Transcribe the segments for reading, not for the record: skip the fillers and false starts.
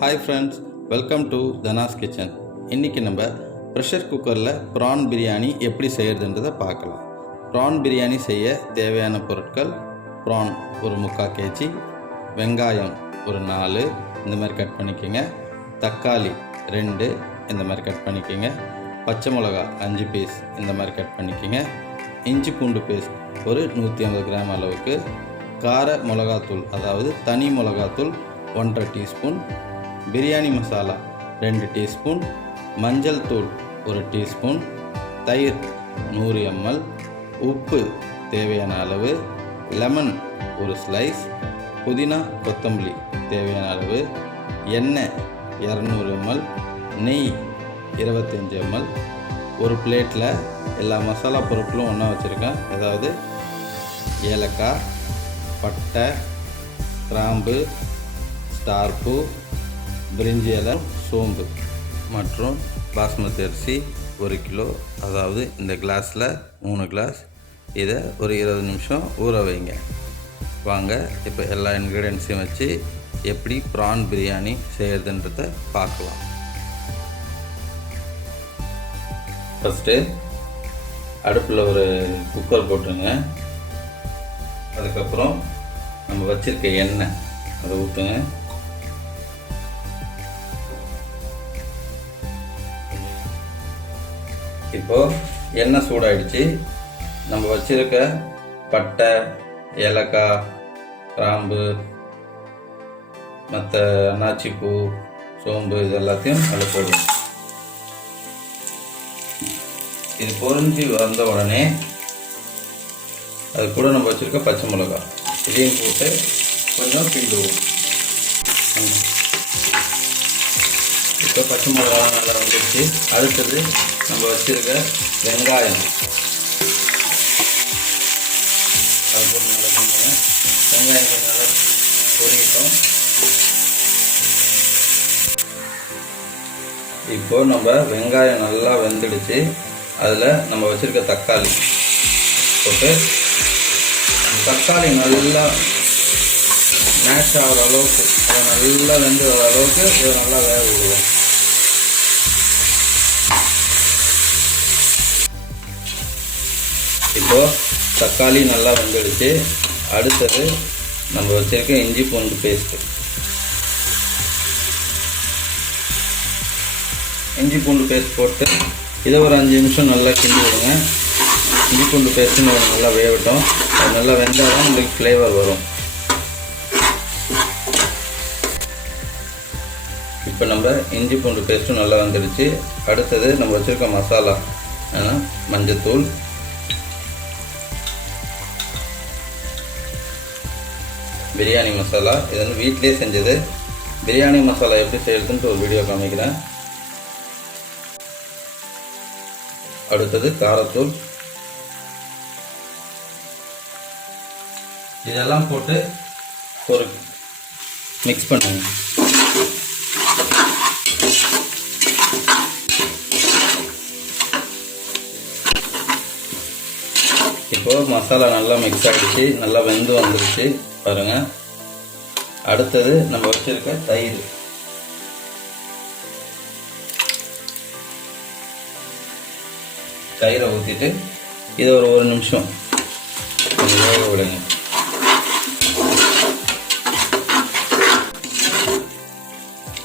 Hi friends, welcome to தனாஸ் kitchen. இன்றைக்கி நம்ம ப்ரெஷர் குக்கரில் ப்ரான் பிரியாணி எப்படி செய்கிறதுன்றதை பார்க்கலாம். ப்ரான் பிரியாணி செய்ய தேவையான பொருட்கள்: ப்ரான் ஒரு 3/4 kg, வெங்காயம் ஒரு 4 இந்த மாதிரி கட் பண்ணிக்கோங்க, தக்காளி 2 இந்த மாதிரி கட் பண்ணிக்கோங்க, பச்சை மிளகா 5 பீஸ் இந்த மாதிரி கட் பண்ணிக்கோங்க, இஞ்சி பூண்டு பேஸ்ட் ஒரு 150 கிராம் அளவுக்கு, கார மிளகாத்தூள் அதாவது தனி மிளகாத்தூள் 1.5 டீஸ்பூன், பிரியாணி மசாலா 2 டீஸ்பூன், மஞ்சள் தூள் 1 டீஸ்பூன், தயிர் 100 ml, உப்பு தேவையான அளவு, லெமன் ஒரு ஸ்லைஸ், புதினா கொத்தமல்லி தேவையான அளவு, எண்ணெய் 200 ml, நெய் 25 ml. ஒரு பிளேட்டில் எல்லா மசாலா பொருட்களும் ஒன்றா வச்சுருக்கேன். அதாவது ஏலக்காய், பட்டை, கிராம்பு, ஸ்டார் பூ, பிரிஞ்சி இலை, சோம்பு மற்றும் பாஸ்மதி அரிசி 1 கிலோ. அதாவது இந்த கிளாஸில் 3 கிளாஸ். இதை ஒரு 20 நிமிஷம் ஊற வைங்க. வாங்க இப்போ எல்லா இன்க்ரீடியன்ஸையும் வச்சு எப்படி ப்ரான் பிரியாணி செய்கிறதுன்றதை பார்க்கலாம். ஃபஸ்ட்டு அடுப்பில் ஒரு குக்கர் போட்டுருங்க. அதுக்கப்புறம் நம்ம வச்சுருக்க எண்ணெய் அதை ஊற்றுங்க. இப்போது எண்ணெய் சூடாயிடுச்சு. நம்ம வச்சுருக்க பட்டை, ஏலக்காய், கிராம்பு, மற்ற அன்னாச்சிப்பூ, சோம்பு இது எல்லாத்தையும் அதில் போடுவோம். இது பொரிஞ்சு வந்த உடனே அது கூட நம்ம வச்சுருக்க பச்சை மிளகாய் இதையும் போட்டு கொஞ்சம் கிண்டுவோம். இப்போ பச்சை மிளகாய் நல்லா வந்துடுச்சு. அடுத்தது நம்ம வச்சுருக்க வெங்காயம் அது போட்டு நல்லா கிண்டுங்க. வெங்காயம் கொஞ்சம் நல்லா பொரிக்கிட்டோம். இப்போது நம்ம வெங்காயம் நல்லா வெந்துடுச்சு. அதில் நம்ம வச்சுருக்க தக்காளி போட்டு தக்காளி நல்லா மேஷ் ஆகிற அளவுக்கு, அதை நல்லா வெந்து வர அளவுக்கு இதை நல்லா வேக விடுவோம். இப்போது தக்காளி நல்லா வெந்துடுச்சு. அடுத்தது நம்ம வச்சுருக்க இஞ்சி பூண்டு பேஸ்ட்டு. இஞ்சி பூண்டு பேஸ்ட் போட்டு இதை ஒரு 5 நிமிஷம் நல்லா கிண்டி விடுங்க. இஞ்சி பூண்டு பேஸ்ட்டு நல்லா வேகட்டும். அது நல்லா வெந்தால் தான் நம்மளுக்கு ஃப்ளேவர் வரும். இப்போ நம்ம இஞ்சி பூண்டு பேஸ்ட்டும் நல்லா வந்துடுச்சு. அடுத்தது நம்ம வச்சுருக்க மசாலா மஞ்சத்தூள், பிரியாணி மசாலா. இது வந்து வீட்டிலே செஞ்சது. பிரியாணி மசாலா எப்படி செய்யறதுன்ட்டு ஒரு வீடியோ காமிக்கிறேன். அடுத்தது காரத்தூள். இதெல்லாம் போட்டு ஒரு மிக்ஸ் பண்ணுங்க. இப்போது மசாலா நல்லா மிக்ஸ் ஆகிடுச்சு, நல்லா வெந்து வந்துடுச்சு பாருங்கள். அடுத்தது நம்ம வச்சுருக்க தயிர். தயிரை ஊற்றிட்டு இதை ஒரு 1 நிமிஷம் கொஞ்சம் வேக விடுங்க.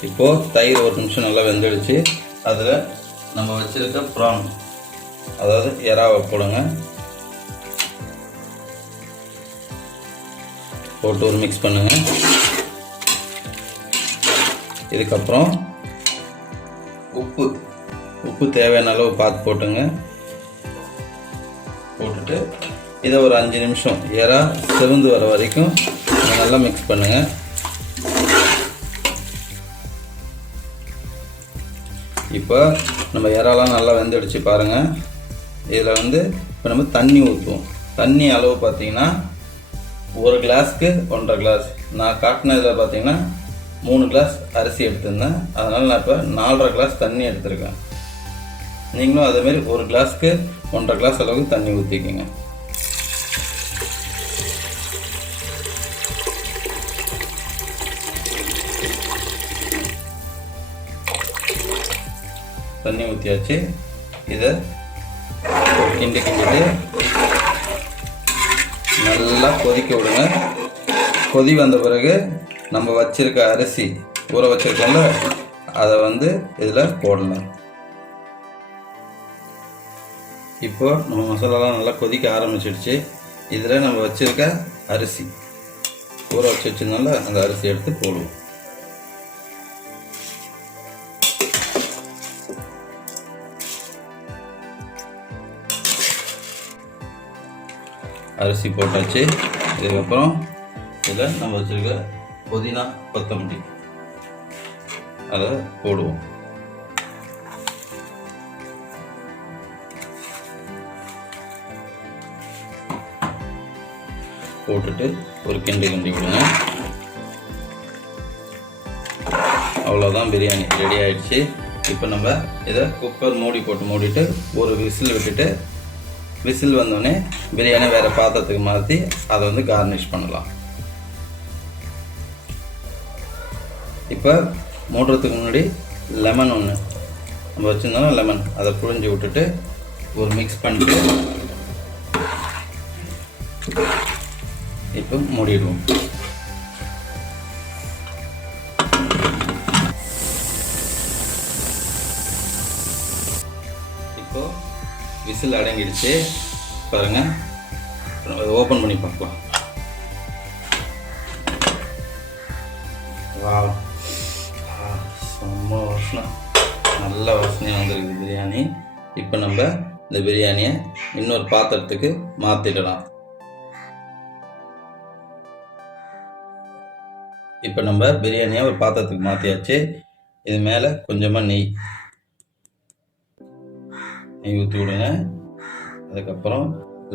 இப்போது தயிர் 1 நிமிஷம் நல்லா வெந்துடுச்சு. அதில் நம்ம வச்சுருக்க ப்ரான் அதாவது எறாவை போடுங்க. போட்டு ஒரு மிக்ஸ் பண்ணுங்க. இதுக்கப்புறம் உப்பு தேவையான அளவு பார்த்து போட்டுங்க. போட்டுட்டு இதை ஒரு 5 நிமிஷம் எறா செவந்து வர வரைக்கும் நல்லா மிக்ஸ் பண்ணுங்க. இப்போ நம்ம எறாலாம் நல்லா வெந்துடுச்சு பாருங்கள். இதில் வந்து இப்போ நம்ம தண்ணி ஊற்றுவோம். தண்ணி அளவு பார்த்தீங்கன்னா 1 கிளாஸ்க்கு 1.5 கிளாஸ். நான் காட்டினதில் பார்த்தீங்கன்னா 3 கிளாஸ் அரிசி எடுத்திருந்தேன். அதனால் நான் இப்போ 4.5 கிளாஸ் தண்ணி எடுத்திருக்கேன். நீங்களும் அதேமாரி 1 கிளாஸ்க்கு 1.5 கிளாஸ் அளவுக்கு தண்ணி ஊற்றிக்கிங்க. தண்ணி ஊற்றியாச்சு. இதை கிண்டிட்டு நல்லா கொதிக்க விடுங்க. கொதி வந்த பிறகு நம்ம வச்சிருக்க அரிசி ஊற வச்சிருக்கோம்ல, அதை இதில் போடலாம். இப்போ நம்ம மசாலாலாம் நல்லா கொதிக்க ஆரம்பிச்சிடுச்சு. இதில் நம்ம வச்சிருக்க அரிசி ஊற வச்சிருந்தோம்ல, அந்த அரிசி எடுத்து போடுவோம். அரிசி போட்டாச்சு. இதுக்கப்புறம் இதில் நம்ம வச்சுருக்க புதினா கொத்தமல்லி அதை போடுவோம். போட்டுட்டு ஒரு கிண்டி விடுங்க. அவ்வளோதான், பிரியாணி ரெடி ஆகிடுச்சு. இப்போ நம்ம இதை குக்கர் போட்டு மூடிட்டு ஒரு விசில் விட்டுட்டு, விசில் வந்தோடனே பிரியாணி வேறு பாத்திரத்துக்கு மாற்றி அதை கார்னிஷ் பண்ணலாம். இப்போ மூடுறதுக்கு முன்னாடி லெமன் ஒன்று நம்ம வச்சுருந்தோம், லெமன் அதை புழிஞ்சு விட்டுட்டு ஒரு மிக்ஸ் பண்ணிட்டு இப்போ மூடிடுவோம். இப்போ விசில் அடங்கிடுச்சு பாருங்க. ஓப்பன் பண்ணி பார்க்கலாம். வாவ், செம்ம வாசனை, நல்ல வாசனையாக வந்துருக்குது பிரியாணி. இப்போ நம்ம இந்த பிரியாணியை இன்னொரு பாத்திரத்துக்கு மாற்றிடலாம். இப்போ நம்ம பிரியாணியை ஒரு பாத்திரத்துக்கு மாற்றியாச்சு. இது மேலே கொஞ்சமாக நெய் ஊற்றி விடுங்க. அதுக்கப்புறம்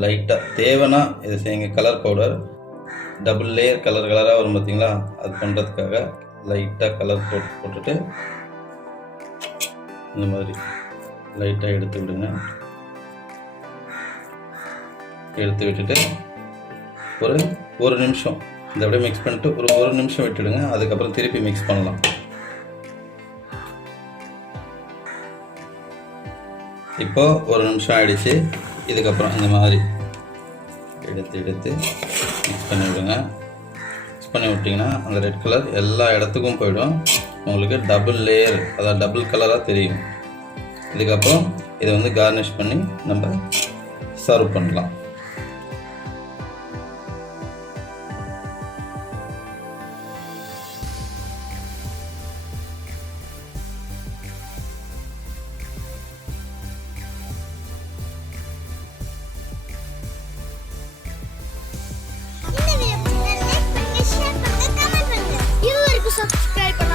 லைட்டாக தேவைன்னா இது செய்யுங்க. கலர் பவுடர், டபுள் லேயர் கலராக வரும் பார்த்தீங்களா, அது பண்ணுறதுக்காக லைட்டாக கலர் போட்டுட்டு இந்த மாதிரி லைட்டாக எடுத்து விடுங்க. எடுத்து விட்டுட்டு ஒரு நிமிஷம் இந்த அப்படியே மிக்ஸ் பண்ணிட்டு ஒரு நிமிஷம் விட்டுடுங்க. அதுக்கப்புறம் திருப்பி மிக்ஸ் பண்ணலாம். இப்போ ஒரு நிமிஷம் ஆயிடுச்சு. இதுக்கப்புறம் இந்த மாதிரி எடுத்து மிக்ஸ் பண்ணி விடுங்க. மிக்ஸ் பண்ணி விட்டிங்கன்னா அந்த ரெட் கலர் எல்லா இடத்துக்கும் போயிடும். உங்களுக்கு டபுள் லேயர், அதாவது டபுள் கலராக தெரியும். இதுக்கப்புறம் இதை கார்னிஷ் பண்ணி நம்ம சர்வ் பண்ணலாம். subscribe